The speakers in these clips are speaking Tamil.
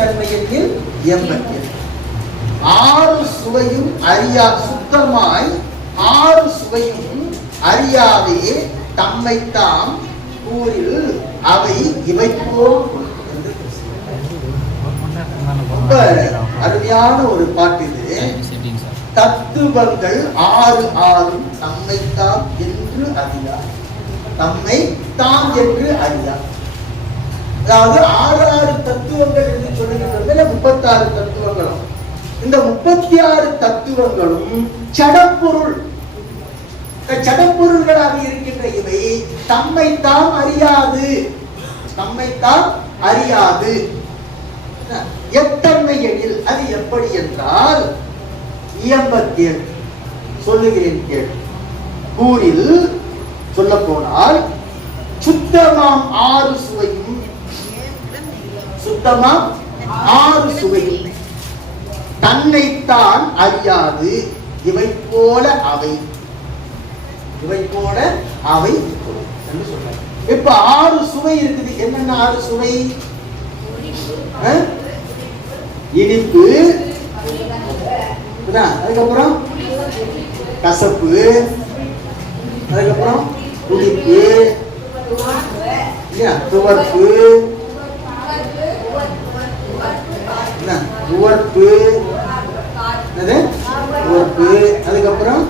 தன்மையில் எண்பத்தி ஆறு சுவையும் அறியா சுத்தமாய் ஆறு சுவையும் அறியாதே தம்மைத்தாம் கூறில் அவை இவை போல் ரொம்ப அருமையான ஒரு பாட்டு இது. தத்துவங்கள் ஆறு ஆறும் தம்மைத்தாம் என்று அறியார் தம்மை தான் என்று அறியார் அதாவது ஆறு ஆறு தத்துவங்கள் என்று சொல்லுகின்ற முப்பத்தாறு தத்துவங்களும். இந்த முப்பத்தி ஆறு தத்துவங்களும் சடப்பொருள். இந்த சடப்பொருள்களாக இருக்கின்ற இவை தம்மைத்தான் அறியாது. தம்மைத்தான் அறியாது. எத்தன்மை எனில் அது எப்படி என்றால் இயம்பத்தியல். சொல்லுகிறேன் கேள். கூறில் சொல்ல போனால் சுத்தமாம் ஆறு சுவையும் சுத்தமா ஆறு சுவையில் தன்னைத்தான் அறியாது. இவை போல அவை. இவை போல அவை. என்று சொல்றாங்க இப்ப ஆறு சுவை இருக்குது. என்னென்ன ஆறு சுவை? அஹ்? இனிப்பு. அதுக்கப்புறம்? கசப்பு. அதுக்கப்புறம்? புளிப்பு. துவர்ப்பு என்ன உவர்ப்பு. என்னது? உவர்ப்பு. அதுக்கப்புறம்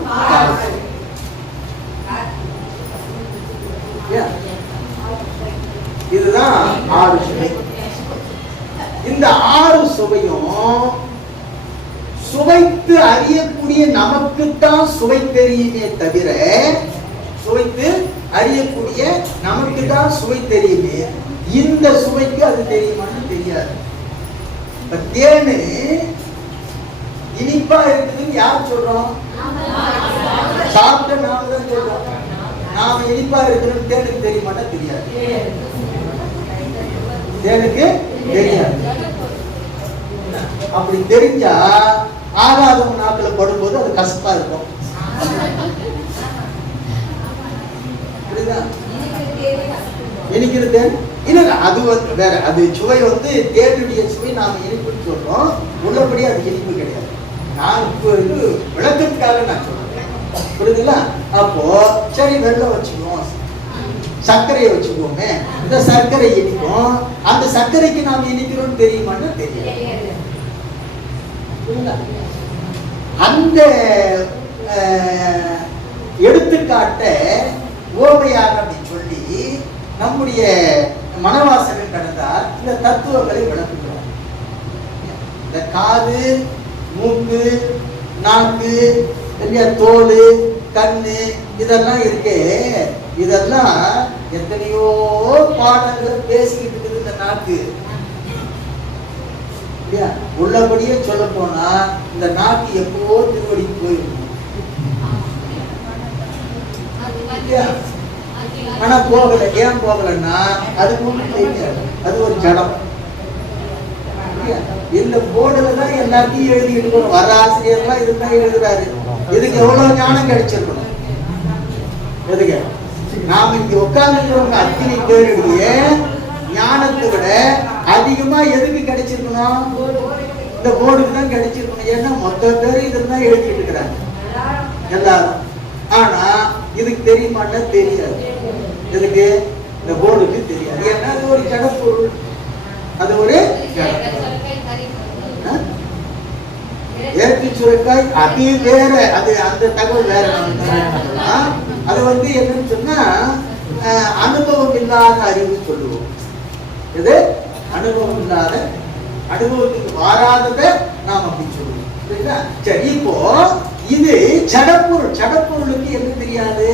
இதுதான் ஆறு சுவை. இந்த ஆறு சுவையும் சுவைத்து அறியக்கூடிய நமக்குத்தான் சுவை தெரியுமே தவிர சுவைத்து அறியக்கூடிய நமக்கு தான் சுவை தெரியுமே. இந்த சுவைக்கு அது தெரியுமான்னு தெரியாது. இப்ப தேனு இனிப்பா இருக்குதுன்னு யார் சொல்றோம்? சாப்பிட்ட நாம தான் சொல்றோம். நாம இனிப்பா இருக்கிறோம் தேனுக்கு தெரியுமாட்டா தெரியாது. தேனுக்கு தெரியாது. அப்படி தெரிஞ்சா ஆறாவது நாட்களை படும்போது அது கஷ்டமா இருக்கும். புரியுதா? தேன்? இல்லைங்க இல்ல அது வந்து வேற அது சுவை வந்து தேர்வுடைய சுவை நாம இனிப்புன்னு சொல்றோம். உள்ளபடி அது இனிப்பு கிடையாது. நான் இப்போ இது விளக்கத்துக்காக நான் சொல்றேன். புரியுதுங்களா? அப்போ சரி வெள்ளம் வச்சுக்குவோம். சர்க்கரையை வச்சுக்குவோமே. இந்த சர்க்கரை இனிக்கும் அந்த சர்க்கரைக்கு நாம் இனிக்கிறோம்னு தெரியுமான்னு தெரியாது. அந்த அஹ், எடுத்துக்காட்டை ஓமையாக அப்படி சொல்லி நம்முடைய மனவாசகன் கடந்தால் இந்த தத்துவங்களை விளக்குகிறோம் இந்த காது மூக்கு நாக்கு தோல் கண்ணு இதெல்லாம் இருக்கே. இதெல்லாம் எத்தனையோ பாடங்கள் பேசிக்கிட்டு இருக்குது இந்த நாக்கு. இல்லையா? உள்ளபடியே சொல்ல போனா இந்த நாக்கு எப்போ திருவடிக்கு போயிருக்கும் இல்லையா? ஆனா போகல ஏன் போகலன்னா அது ஒன்றும் தெரியாது அது ஒரு ஜடம். இந்த போர்டுல தான் எல்லாத்தையும் எழுதிட்டு போறோம் வர ஆசிரியர்லாம் இதுதான் எழுதுறாரு. இதுக்கு எவ்வளவு ஞானம் கிடைச்சிருக்கணும்? எதுக்கு? நாம இங்க உட்கார்ந்துருக்கிறவங்க அத்தனை பேருடைய ஞானத்தை விட அதிகமா எதுக்கு கிடைச்சிருக்கணும்? இந்த போர்டுக்கு தான் கிடைச்சிருக்கணும். ஏன்னா மொத்த பேர் இதில் தான் எழுதிட்டு இருக்கிறாங்க. எல்லாரும். ஆனா இதுக்கு தெரியுமான்னா தெரியாது. எதுக்கு இந்த போர்டுக்கு தெரியாது. ஏன்னா அது ஒரு ஜடப்பொருள். அது ஒரு ஏற்றி சுரக்காய் அது வேற. அது அந்த தகவல் வேற அது வந்து என்னன்னு சொன்னா அஹ், அனுபவம் இல்லாத அறிவு சொல்லுவோம். இது அனுபவம் இல்லாத அனுபவத்துக்கு வாராததை நாம் அப்படி சொல்லுவோம். சரிங்களா? சரி இப்போ இது ஜடப்பொருள். ஜடப்பொருளுக்கு என்ன தெரியாது?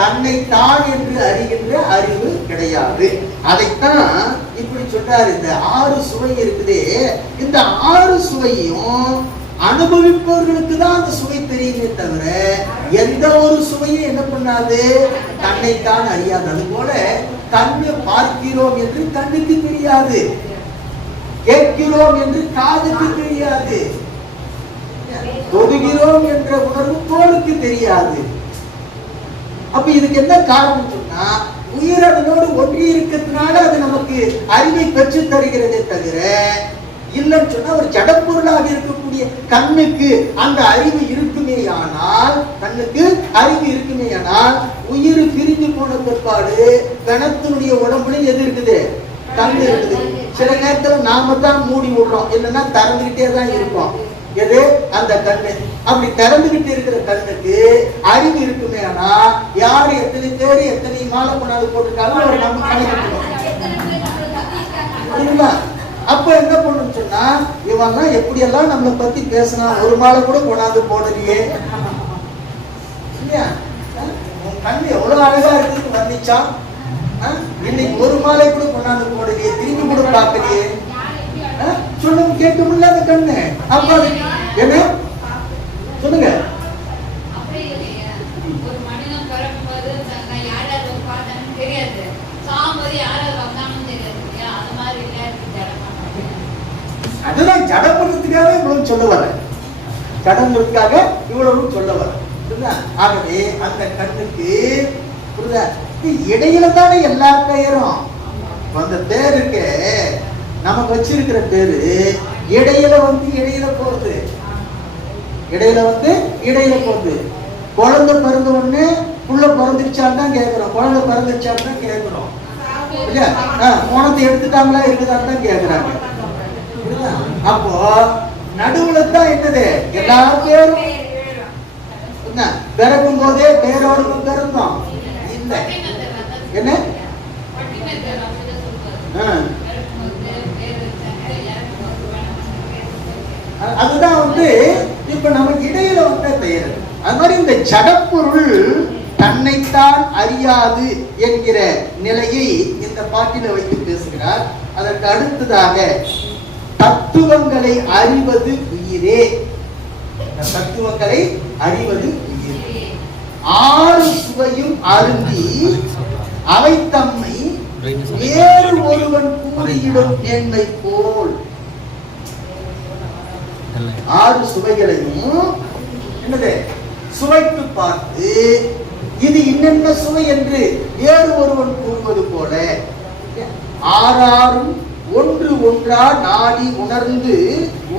தன்னை தான் என்று அறிகின்ற அறிவு கிடையாது. அதைத்தான் இப்படி சொல்றாரு. இந்த ஆறு சுவை இருக்குதே. இந்த ஆறு சுவையும் அனுபவிப்பவர்களுக்கு தான் அந்த சுவை தெரியுமே தவிர எந்த ஒரு சுவையும் என்ன பண்ணாது? தன்னைத்தான் அறியாது. அது போல கண்ணு பார்க்கிறோம் என்று கண்ணுக்கு தெரியாது. கேட்கிறோம் என்று காதுக்கு தெரியாது. தொடுகிறோம் என்ற உணர்வு தோலுக்கு தெரியாது. அப்ப இதுக்கு என்ன காரணம் சொன்னா உயிர் ஒன்றி இருக்கிறதுனால அது நமக்கு அறிவை பெற்று தருகிறதே தவிர இல்லைன்னு சொன்னா ஒரு ஜடப்பொருளாக இருக்கக்கூடிய கண்ணுக்கு அந்த அறிவு இருக்குமே ஆனால் கண்ணுக்கு அறிவு இருக்குமே ஆனால் உயிர் பிரிஞ்சு போன பிற்பாடு கணத்தினுடைய உடம்புல எது இருக்குது? கண்ணு இருக்குது. சில நேரத்துல நாம தான் மூடி விடுறோம். இல்லைன்னா திறந்துகிட்டே தான் இருப்போம். எது? அந்த கண்ணு. அப்படி திறந்துகிட்டு இருக்கிற கண்ணுக்கு அறிவு இருக்குமே ஆனா யாரு எத்தனை பேர் எத்தனை மாலை கொண்டாந்து போட்டிருக்காங்க நம்ம புரியுங்களா அப்ப என்ன பண்ணுன்னு சொன்னா இவன் தான் எப்படி எல்லாம் நம்மளை பத்தி பேசினா ஒரு மாலை கூட கொண்டாந்து போடலையே. இல்லையா? உன் கண் எவ்வளவு அழகா இருக்குன்னு வர்ணிச்சான். இன்னைக்கு ஒரு மாலை கூட கொண்டாந்து போடலையே திரும்பி கூட பார்க்கலையே. சொல்லும் கேட்கும்ல அந்த கண்ணு. அப்ப என்ன? சொல்லுங்க. அதுதான் ஜடப்படுறதுக்காக இவ்வளவு சொல்ல வரேன் ஜடங்கிறதுக்காக இவ்வளவு சொல்ல வரேன் புரியுதா? ஆகவே அந்த கண்ணுக்கு புரியுதா? இடையில தானே எல்லா பெயரும். அந்த பேர் இருக்கு நமக்கு வச்சிருக்கிற பேரு இடையில வந்து இடையில போறது. இடையில வந்து இடையில போகுது குழந்தை பிறந்த உடனே புள்ள பிறந்துருச்சான்னு தான் கேட்கிறோம் குழந்தை பிறந்துருச்சான்னு தான் கேட்கிறோம் இல்லையா? போனத்தை எடுத்துட்டாங்களா இருக்குதான்னு தான் கேட்கறாங்க? அப்போ நடுவுல தான் என்னது? எல்லா பேரும் என்ன? பிறக்கும் போதே பேரோடு பிறந்தோம். இல்ல. என்ன. ஆ. அதுதான் வந்து இப்ப நமக்கு இடையில வந்த பெயர். அது மாதிரி இந்த ஜடப்பொருள் தன்னைத்தான் அறியாது என்கிற நிலையை இந்த பாட்டில வைத்து பேசுகிறார். அதற்கு அடுத்ததாக தத்துவங்களை அறிவது உயிரே. தத்துவங்களை அறிவது உயிர். ஆறு சுவையும் அருந்தி அவை தம்மை வேறு ஒருவன் கூறியிடும் எண்ணை போல். ஆறு சுவைகளையும் என்னது? சுவைத்து பார்த்து இது இன்னென்ன சுவை என்று வேறு ஒருவன் கூறுவது போல ஆறாரும் ஒன்று ஒன்றா நாடி உணர்ந்து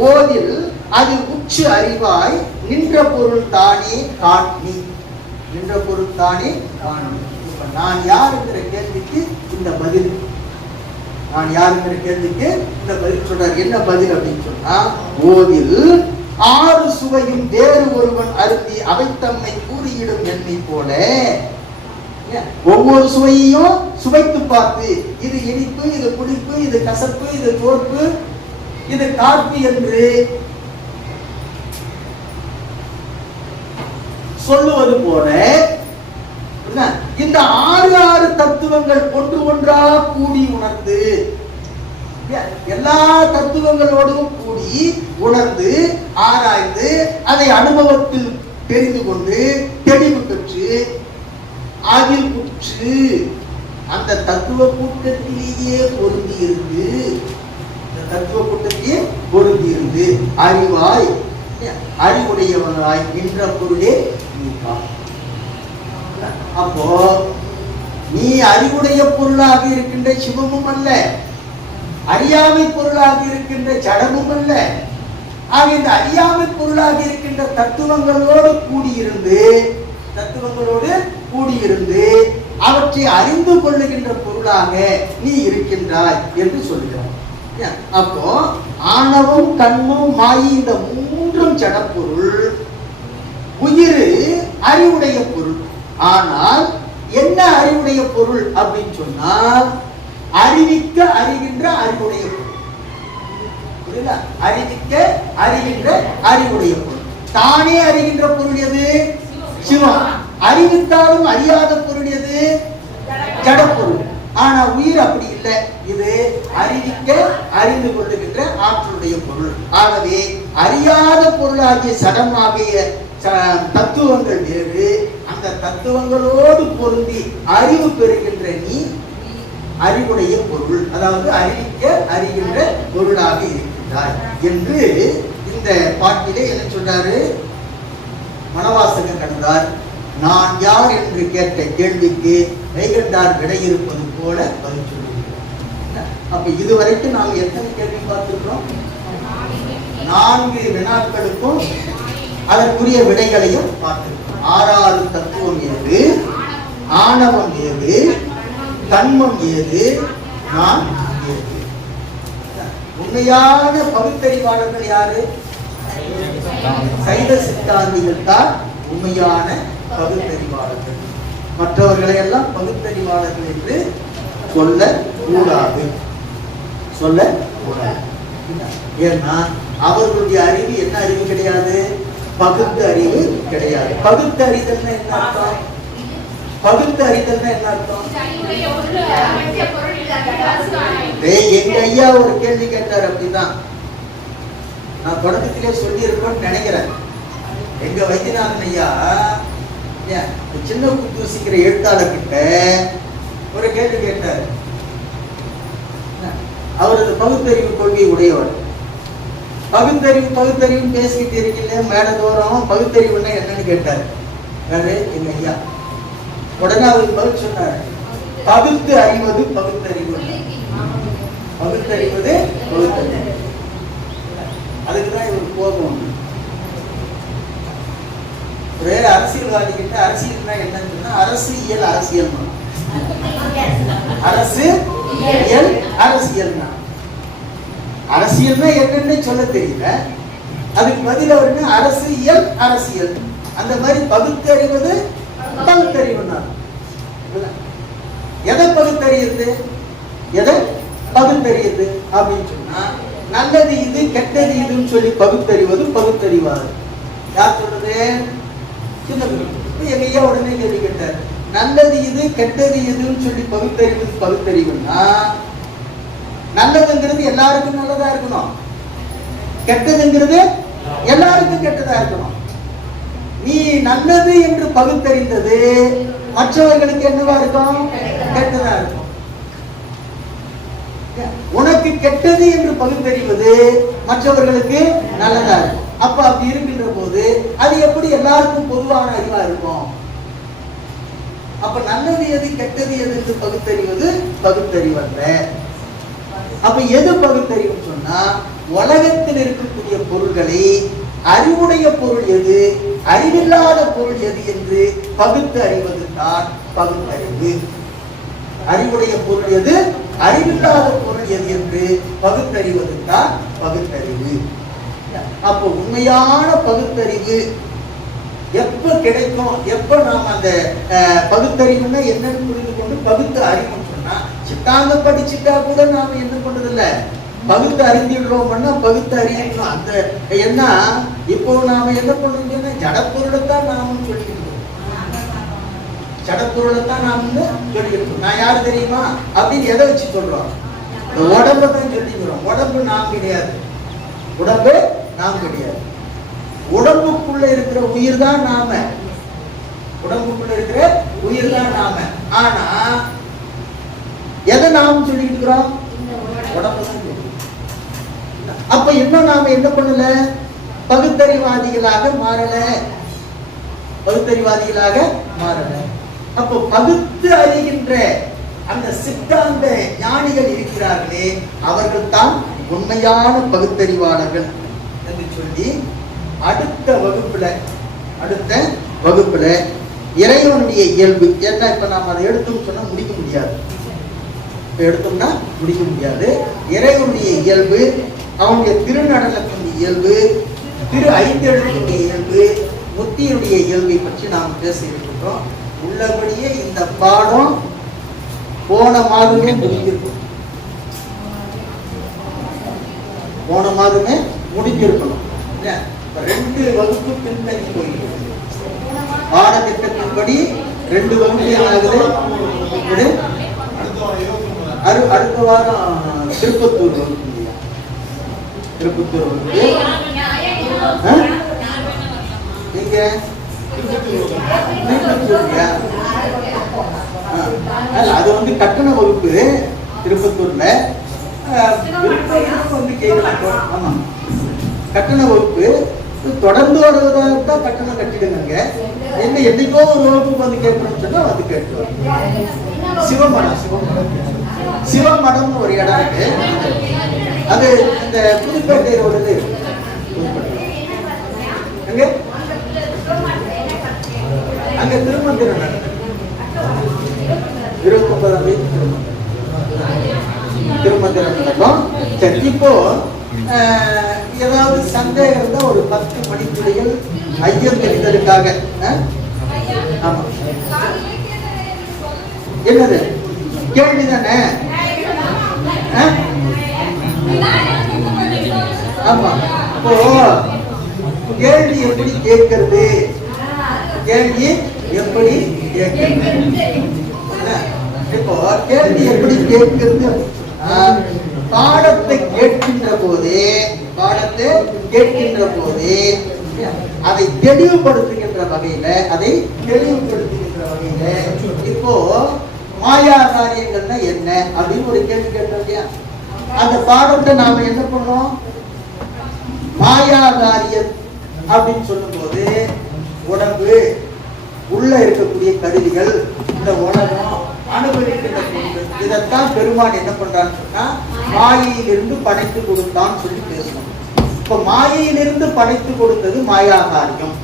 ஓதில் அது உச்சு அறிவாய் நின்ற பொருள் தானே காட்னி நின்ற பொருள் தானே காணி இப்ப நான் யார் என்கிற கேள்விக்கு இந்த பதில். நான் யாருங்கிற கேள்விக்கு இந்த பதில் சொல்றாரு. என்ன பதில் அப்படின்னு சொன்னா ஓதில் ஆறு சுவையும் வேறு ஒருவன் அருந்தி அவை தம்மை கூறியிடும் எண்ணி போல. ஒவ்வொரு சுவையையும் சுவைத்து பார்த்து இது இனிப்பு இது புளிப்பு இது கசப்பு இது தோற்பு இது காப்பு என்று சொல்லுவது போல இந்த ஆறு ஆறு தத்துவங்கள் ஒன்று ஒன்றாக கூடி எல்லா தத்துவங்களோடும் கூடி உணர்ந்து ஆராய்ந்து அதை அனுபவத்தில் தெரிந்து கொண்டு தெளிவு பெற்று அதில் உற்று அந்த தத்துவ கூட்டத்திலேயே பொருந்தி இருந்து இந்த தத்துவ கூட்டத்திலேயே பொருந்தி இருந்து அறிவாய் அறிவுடையவனாய் நின்ற பொருளே அப்போ நீ அறிவுடைய பொருளாக இருக்கின்ற சிவமும் அல்ல. அறியாமை பொருளாக இருக்கின்ற ஜடமும் அல்ல. ஆக இந்த அறியாமை பொருளாக இருக்கின்ற தத்துவங்களோடு கூடியிருந்து தத்துவங்களோடு கூடியிருந்து அவற்றை அறிந்து கொள்ளுகின்ற பொருளாக நீ இருக்கின்றாய் என்று சொல்கிறோம். அப்போ ஆணவம் கண்மம் மாயி இந்த மூன்றும் ஜடப்பொருள் உயிர் அறிவுடைய பொருள். ஆனால் என்ன அறிவுடைய பொருள் அப்படின்னு சொன்னால் அறிவிக்க அறிகின்ற அறிவுடைய பொருள் அறிவிக்க அறிகின்ற அறிவுடைய பொருள் தானே அறிகின்ற பொருள் எது? சிவம் அறிவித்தாலும் அறியாத பொருள் எது? ஜடப்பொருள் ஆனா உயிர் அப்படி இல்லை. இது அறிவிக்க அறிந்து கொள்ளுகின்ற ஆற்றலுடைய பொருள். ஆகவே அறியாத பொருளாகிய சடமாகிய ச- தத்துவங்கள் வேறு. அந்த தத்துவங்களோடு பொருந்தி அறிவு பெறுகின்ற நீ அறிவுடைய பொருள் அதாவது அறிவிக்க அறிகின்ற பொருளாக இருக்கின்றாய் என்று இந்த பாட்டிலே என்ன சொல்றாரு? மணவாசக கண்டார். நான் யார் என்று கேட்ட கேள்விக்கு வைகண்டார் விடையிருப்பது போல பதில் சொல்லுகிறார். அப்ப இதுவரைக்கும் நாம் எத்தனை கேள்வி பார்த்திருக்கிறோம்? நான்கு வினாக்களுக்கும் அதற்குரிய விடைகளையும் பார்த்துருக்கோம் ஆறாறு தத்துவம் ஏது ஆணவம் ஏது தன்மம் ஏது? நான் ஏது? உண்மையான பகுத்தறிவாளர்கள் யாரு? சைவ சித்தாந்திகள் தான் உண்மையான பகுத்தறிவாளர்கள். மற்றவர்களை எல்லாம் பகுத்தறிவாளர்கள் என்று சொல்ல கூடாது சொல்ல கூடாது ஏன்னா அவர்களுடைய அறிவு என்ன அறிவு கிடையாது? பகுத்து அறிவு கிடையாது. பகுத்து அறிதல் என்ன அர்த்தம்? பகுத்து அறிதல்னா என்ன அர்த்தம்? எங்க ஐயா ஒரு கேள்வி கேட்டார் அப்படிதான் நான் தொடக்கத்திலே சொல்லி நினைக்கிறேன். எங்க வைத்தியநாதன் ஐயா சின்ன குத்தூசிக்கிற எழுத்தாளர்கிட்ட ஒரு கேள்வி கேட்டார். அவரது பகுத்தறிவு கொள்கை உடையவர். பகுத்தறிவு பகுத்தறிவு பேசிக்கிட்டு இருக்கீங்க மேடதோறும் பகுத்தறிவுன்னா என்னன்னு கேட்டார். எங்க ஐயா. உடனே அவருக்கு பதில் சொன்னார். பகுத்து அறிவது பகுத்தறிவு பகுத்தறிவது பகுத்தறிவு அதுக்கு இவர் கோபம் ஒரே அரசியல்வாதி கிட்ட அரசியல்னா என்னன்னு சொன்னா அரசியல் அரசியல் அரசு இயல் அரசியல் அரசியல்னா என்னன்னு சொல்ல தெரியல. அதுக்கு பதில் அவருக்கு அரசு அரசியல். அந்த மாதிரி பகுத்தறிவது பகுத்தறிவுனா? எதை பகுத்தறியுது? எதை பகுத்தறியுது அப்படின்னு சொன்னா நல்லது இது கெட்டது இதுன்னு சொல்லி பகுத்தறிவது பகுத்தறிவாது. யார் சொல்றது? சின்ன எங்க ஐயா உடனே கேள்வி கேட்டார். நல்லது இது கெட்டது இதுன்னு சொல்லி பகுத்தறிவது பகுத்தறிவுன்னா நல்லதுங்கிறது எல்லாருக்கும் நல்லதா இருக்கணும். கெட்டதுங்கிறது எல்லாருக்கும் கெட்டதா இருக்கணும். நீ நல்லது என்று பகுத்தறிந்தது மற்றவர்களுக்கு என்னவா இருக்கும்? கெட்டதா இருக்கும். உனக்கு கெட்டது என்று பகுத்தறிவது மற்றவர்களுக்கு நல்லதா இருக்கும். அப்ப அப்படி இருக்கின்ற போது அது எப்படி எல்லாருக்கும் பொதுவான அறிவா இருக்கும்? அப்ப நல்லது எது கெட்டது எது என்று பகுத்தறிவது பகுத்தறிவல்ல. அப்ப எது பகுத்தறிவு சொன்னா உலகத்தில் இருக்கக்கூடிய பொருள்களை அறிவுடைய பொருள் எது? அறிவில்லாத பொருள் எது என்று பகுத்து அறிவது தான் பகுத்தறிவு அறிவுடைய பொருள் எது? அறிவில்லாத பொருள் எது என்று பகுத்தறிவது தான் பகுத்தறிவு அப்போ உண்மையான பகுத்தறிவு எப்ப கிடைக்கும்? எப்ப நாம் அந்த பகுத்தறிவுன்னா என்னன்னு புரிந்து கொண்டு பகுத்து அறிவுன்னு சொன்னா சித்தாங்க படிச்சுட்டா கூட நாம என்ன பண்றது பகுத்து அறிஞ்சிடுறோம்னா பகுத்து அறியணும். அந்த என்ன இப்போ நாம என்ன பண்ணுறோம்னா ஜடப்பொருளைத்தான் நாம சொல்லிட்டு இருக்கோம் ஜடப்பொருளைத்தான் நாம வந்து சொல்லிட்டு இருக்கோம் நான் யாரு தெரியுமா? அப்படின்னு எதை வச்சு சொல்றோம்? இந்த உடம்பை தான் சொல்லிக்கிறோம். உடம்பு நாம் கிடையாது. உடம்பு நாம் கிடையாது. உடம்புக்குள்ள இருக்கிற உயிர் தான் நாம. உடம்புக்குள்ள இருக்கிற உயிர் தான் நாம. ஆனா எதை நாம் சொல்லிட்டு இருக்கிறோம் உடம்பு தான் அப்ப இன்னும் நாம என்ன பண்ணல? பகுத்தறிவாதிகளாக மாறல. பகுத்தறிவாதிகளாக மாறல. அப்போ பகுத்து அறிகின்ற அந்த சித்தாந்த ஞானிகள் இருக்கிறார்களே அவர்கள் தான் உண்மையான பகுத்தறிவாளர்கள் என்று சொல்லி அடுத்த வகுப்புல அடுத்த வகுப்புல இறைவனுடைய இயல்பு என்ன? இப்ப நாம் அதை எடுத்தோம்னு சொன்னா முடிக்க முடியாது. எடுத்தோம்னா முடிக்க முடியாது. இறைவனுடைய இயல்பு அவனுடைய திருநடனத்தின் இயல்பு திரு ஐந்தெழுத்தின் இயல்பு முத்தியினுடைய இயல்பை பற்றி நாம் பேசியிருக்கின்றோம் உள்ளபடியே இந்த பாடம் போன மாதமே முடிஞ்சிருக்கும். போன மாதமே முடிஞ்சிருக்கணும். ரெண்டு வகுப்பு பின்தங்கி போயிருக்கு பாடத்திட்டத்தின்படி ரெண்டு வகுப்பு ஆகுது அடுத்த வாரம் திருப்பத்தூர் வகுப்பு. திருப்பத்தூர் வந்து எங்க அது வந்து கட்டண வகுப்பு திருப்பத்தூர்ல வந்து கேட்கலாம் ஆமா கட்டண வகுப்பு தொடர்ந்து வருவதாக தான் கட்டணம் கட்டிடுங்க என்ன என்னைக்கோ ஒரு வகுப்பு வந்து கேட்கணும்னு சொன்னா வந்து கேட்டு சிவமடம் சிவமடம் சிவமடம்னு ஒரு இடம் இருக்கு அது இந்த புதுப்பேட்டை ரோடு அங்கே? அங்கே திருமந்திரம் இருபத்தி ஒன்பதாம் தேதி திருமந்திரம். நடக்கும். சரி இப்போ ஏதாவது சந்தேகம் இருந்தால் ஒரு பத்து மணிக்குள்ளையில் ஐயம் தெரிந்ததுக்காக ஆமாம் என்னது? கேள்வி தானே ஆமா. இப்போ கேள்வி எப்படி கேட்கறது? கேள்வி எப்படி கேட்கறது? இப்போ கேள்வி எப்படி கேட்கிறது? பாடத்தை கேட்கின்ற போதே பாடத்தை கேட்கின்ற போதே அதை தெளிவுபடுத்துகின்ற வகையில அதை தெளிவுபடுத்துகின்ற வகையில இப்போ மாயா காரியங்கள்னா என்ன? அப்படின்னு ஒரு கேள்வி கேட்டோம் இல்லையா அந்த பாடத்தை நாம என்ன பண்ணோம்? மாயாதாரியம் அப்படின்னு சொல்லும்போது உடம்பு உள்ள இருக்கக்கூடிய கருவிகள் இந்த உலகம் அனுபவிக்கின்ற இதைத்தான் பெருமான் என்ன பண்றான்னு சொன்னா மாயையிலிருந்து படைத்து கொடுத்தான்னு சொல்லி பேசணும் இப்ப மாயையிலிருந்து படைத்து கொடுத்தது மாயாதாரியம்.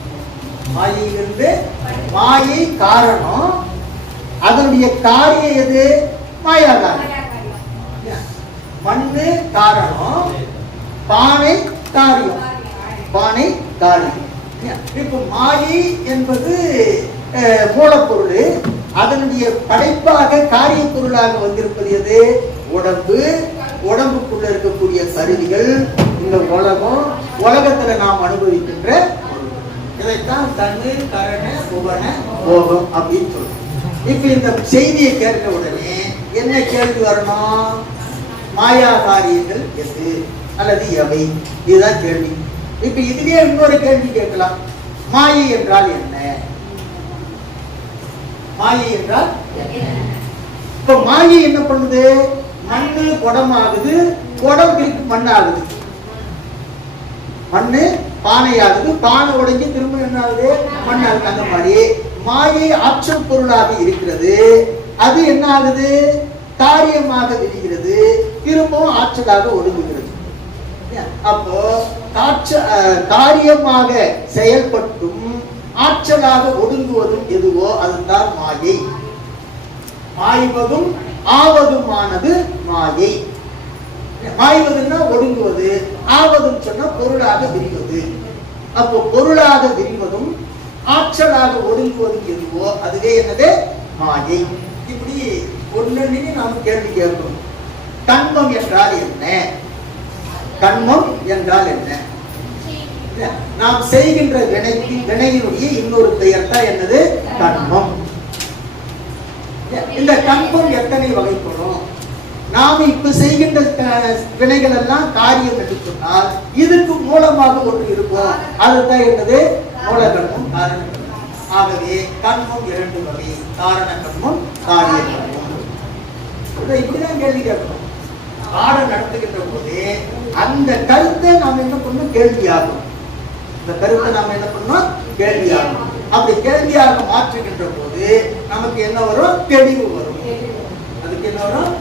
மாயையிலிருந்து மாயை காரணம். அதனுடைய காரியம் எது? மாயாதாரியம். மண்ணு காரணம் பானை காரியம் பானை காரியம் இப்போ மாயை என்பது மூலப்பொருள். அதனுடைய படைப்பாக காரிய பொருளாக வந்திருப்பது எது? உடம்பு. உடம்புக்குள்ள இருக்கக்கூடிய கருவிகள் இந்த உலகம். உலகத்துல நாம் அனுபவிக்கின்ற இதைத்தான் தண்ணு கரண புவன போகம் அப்படின்னு சொல்றோம். இப்ப இந்த செய்தியை கேட்ட உடனே என்ன கேள்வி வரணும்? மாயா காரியங்கள் எது? அல்லது எவை? இதுதான் கேள்வி. இப்ப இதுலயே இன்னொரு கேள்வி கேட்கலாம். மாயை என்றால் என்ன? மாயை என்றால் இப்ப மாயை என்ன பண்ணுது? மண்ணு குடம் ஆகுது குடம் பிரிக்கு மண் ஆகுது மண்ணு பானை ஆகுது பானை உடைஞ்சு திரும்ப என்ன ஆகுது? மண் ஆகுது அந்த மாதிரி மாயை ஆற்றல் பொருளாக இருக்கிறது. அது என்ன ஆகுது? காரியமாக விரிகிறது. திரும்பவும் ஆற்றலாக ஒடுங்குகிறது. அப்போ காற்ற காரியமாக செயல்பட்டும் ஆற்றலாக ஒடுங்குவதும் எதுவோ அதுதான் மாயை. மாய்வதும் ஆவதுமானது மாயை. மாய்வதுன்னா ஒடுங்குவது ஆவதும் சொன்னா பொருளாக விரிவது. அப்போ பொருளாக விரிவதும் ஆற்றலாக ஒடுங்குவதும் எதுவோ அதுவே என்னது? மாயை. இப்படி ஒன்னு நாம கேள்வி கேட்கணும் கண்மம் என்றால் என்ன? கண்மம் என்றால் என்ன? நாம் செய்கின்ற வினைக்கு வினையினுடைய இன்னொரு பெயர் தான் என்னது? கண்மம். இந்த கண்மம் எத்தனை வகைப்படும்? நாம் இப்ப செய்கின்ற வினைகள் எல்லாம் காரியம் என்று சொன்னால் இதுக்கு மூலமாக ஒன்று இருக்கும். அதுதான் என்னது? மூலகண்மம் காரண ஆகவே கண்மம் இரண்டு வகை. காரண கண்மம் காரிய கண்மம். இப்படிதான் கேள்வி கேட்கணும். பாடம் நடத்துகின்ற போது அந்த கருத்தை நாம் என்ன பண்ணணும்? கேள்வியாகும் இந்த கருத்தை நாம் என்ன பண்ணணும்? கேள்வியாகும் அப்படி கேள்வியாக மாற்றுகின்ற போது நமக்கு என்ன வரும். தெளிவு வரும். அதுக்கு என்ன வரும்?